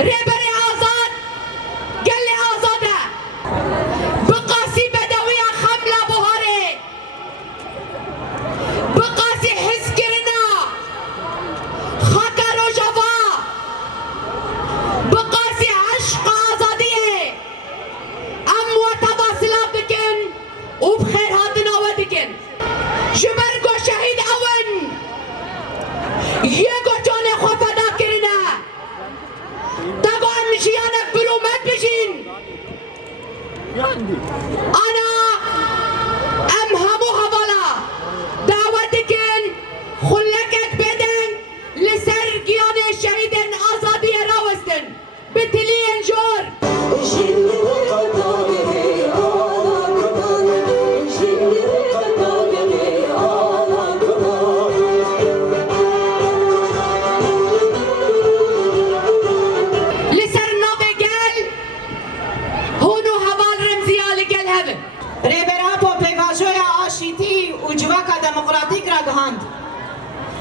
ريبري آزاد قال لي آزادة بقاسي بدوية خملة بهاري بقاسي حسكرنا خطر وجفا بقاسي عشق آزادية أم وتواصلات دكن وبخير هاتنا ودكن جبرقو شهيد أون يقو جوني خوفا داكرنا طبعا مشيانك بلومات بجين أنا أمهمو هبالا دعوتكن خلقت بدن لسر قياني شهيدن آزادي راوستن بتلين جور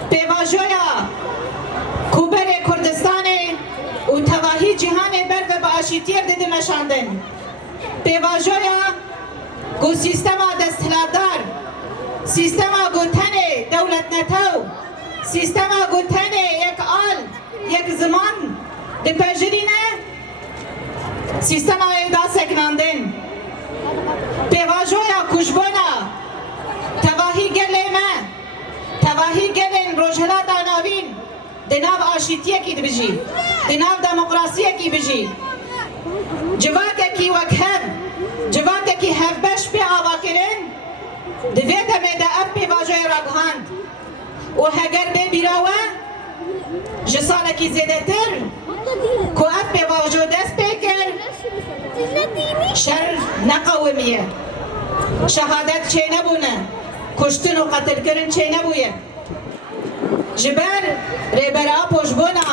پیواژویا کوبر کردستان و تواهی جهان بر و با آشیتیه دیده مشاندن پیواژویا گو سیستما دستهلادار سیستما گو تنه دولت نتو سیستما گو تنه یک آل یک زمان دی پجرینه سیستما ایدا سکناندن پیواژویا کشبونا تواهی گلیمه تواهی گلن روشهلا داناوین دناو آشیتیه کی دبجی دناو دموکراسیه کی بجی جواکه کی وکهب جواکه کی هفبش پی آوا کرن دویت همیده اف پی واجه راگهاند و هگر بی بیراوه جساله کی زیده تر که اف پی واجه دست پیکر شر نقومیه شهادت چه نبونه کشتن و قتل کردن چه نبویه جبر ریبرا پشبونا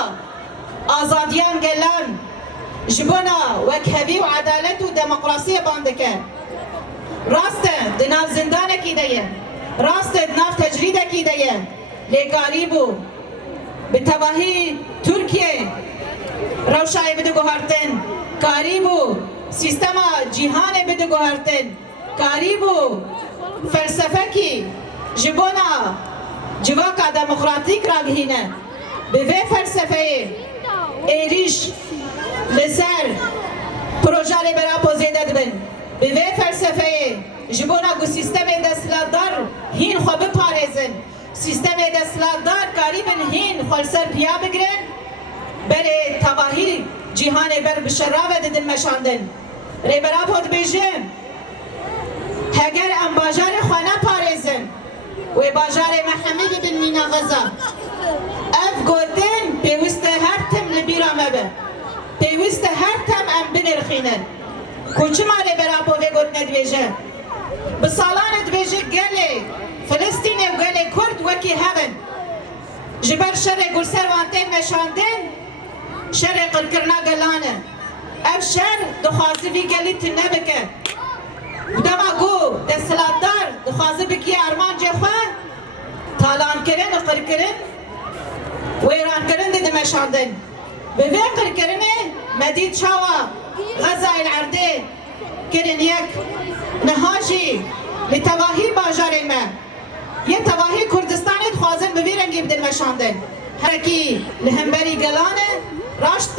آزادیان گلان جبونا وکهوی و عدالت و دموکراسی باندکه راست دناف زندان کی دیه راست دناف تجرید کی دیه لیکاری بو به تواهی ترکیه روشای بده گوهرتن کاری بو سیستم جهان بده گوهرتن کاری بو فلسفه کی جبونا جواکا دموکراتیک راگهینه به وی فلسفه ایریش لسر پروژه لیبرا پوزیده دبن به وی فلسفه جبونا گو سیستم دستلادار هین خو بپارزن سیستم دستلادار قریبن هین خلصر پیا بگرن بره تواهی جهان بر بشراوه ددن مشاندن لیبرا پود بیجم هگر ام باجار خانه پارزن و باجار محمد بن مینا غزا اف گودن پیوست هر تم لبیرا مبه پیوست هر تم ام بنرخینن کوچه مالی برا پوه گود ندویجه بسالان دویجه گله فلسطین و گله کرد وکی هون جبر شر گلسر وانتین مشاندن شر قلکرنا گلانه اف شر دخوازی وی گلی تنبکه دما گو دستلاتدار دخوازه بکی ارمان جخوا تالان کرن و قر کرن و ایران کرن دیده مشاندن به وی قر کرنه مدید شاوا غزه العرده کرن یک نهاجی لتواهی باجار ما یه تواهی کردستان خوازن به وی رنگی بدن مشاندن هرکی لهمبری گلانه راشت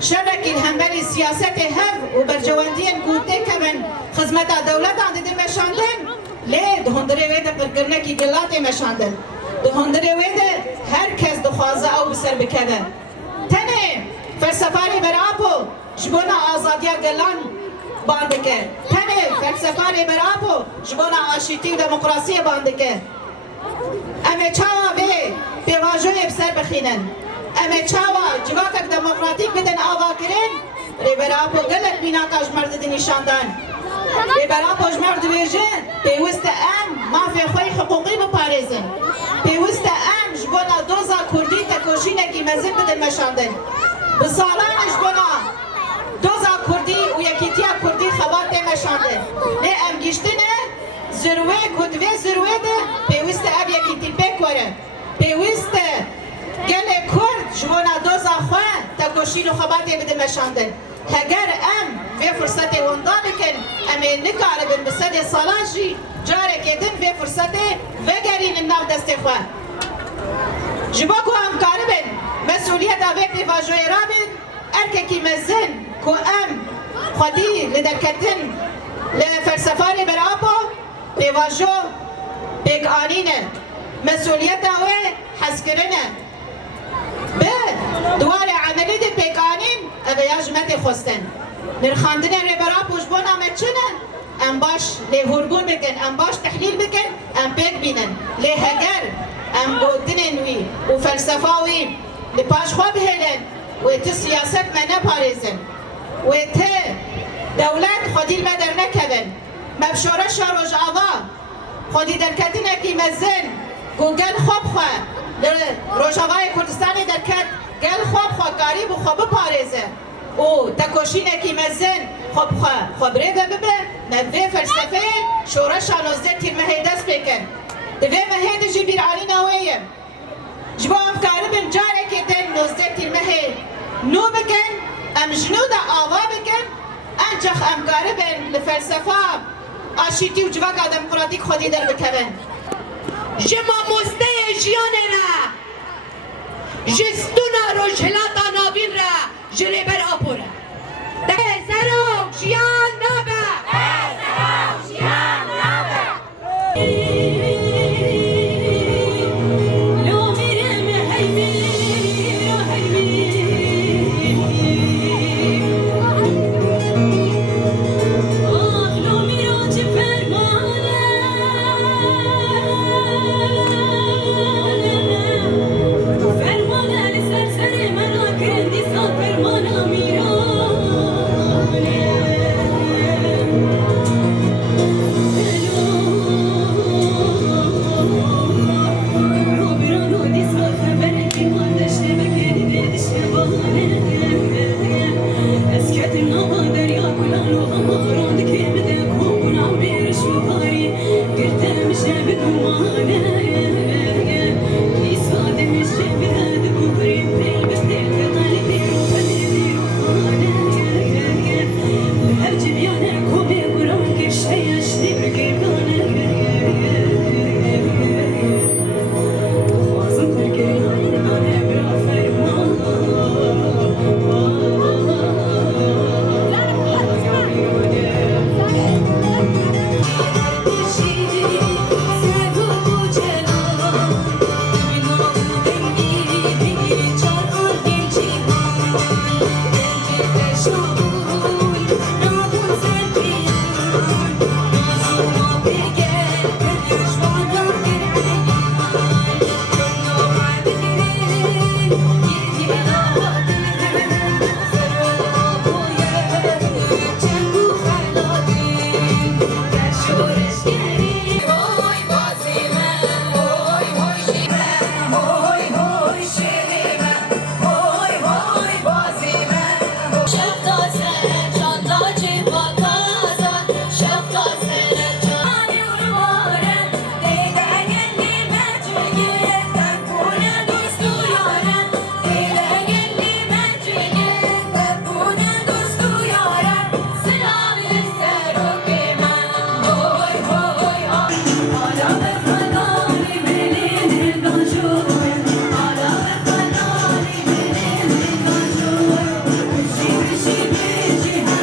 شرکی لهمبری سیاست هف و برجواندین گوته کبن خدمت دولت آنده مشاندن لی دهندره ویده قرقرنه کی گلات مشاندن دهندره ویده هر کس دخوازه او بسر بکده تنه فلسفاری براپو جبونا آزادیا گلان باندکه تنه فلسفاری براپو جبونا آشیتی و دموکراسی باندکه امه چاوا به پیواجوی بسر بخینن امه چاوا جواکک دموکراتیک بدن آوا کرن ریبراپو گلک بینا کاش مرد نشاندن ریبراپو جمرد ویجه پیوست ام مافی خوی حقوقی بپارزن پیوست ام جبونا دوزا کردی تکوشینه کی مزید بدن مشاندن بسالان جبونا دوزا کردی و یکیتیا کردی خوات مشاندن نه ام گشتنه زروه کدوه زروه ده پیوست اب یکیتی بکوره پیوست گل کرد جبونا دوزا خواه کشین و خباتی بده مشاندن هگر به فرصت وندا بکن نکاره بن بسد سالانجی جاره کدن به فرصت وگرین ناو دست خواه جبا کو کاره بن مسئولیت آوه پیواجوی را بن ارککی مزن کو خودی لدرکتن لفلسفاری براپو پیواجو پیک آنینه مسئولیت آوه حس کرنه به دوار عملی دی پیک آنین اوه یاجمت خوستن نرخاندن ربرا پوشبون آمد چنن ام باش لهورگون بکن ام باش تحلیل بکن ام پیک بینن لهگر ام گودنن وی و فلسفاوی لپاش خواب هلن و تو سیاست ما نپارزن و ته دولت خودی المدر نکبن مبشوره شاروج آوا خودی درکتی نکی مزن گل خواب خواه روژاوای کردستانی درکت گل خواب خواه قریب و خواب پارزه او تکوشی نکی مزن خواب خواه خواب ریگه ببه نوه فلسفه شورش آنوزده تیر مهی دست بکن دوه مهی ده جی بیرانی نویم جبا ام کاربن جاره که دن نوزده تیر مهی نو بکن ام جنو دا آوا بکن انجخ ام کاربن لفلسفه آشیتی و جواک آدم قراتیک خودی در بکن جما مسته جیانه را جستونا رو جلاتا نابین را جره بر آپوره ده سرم جیان نابه Show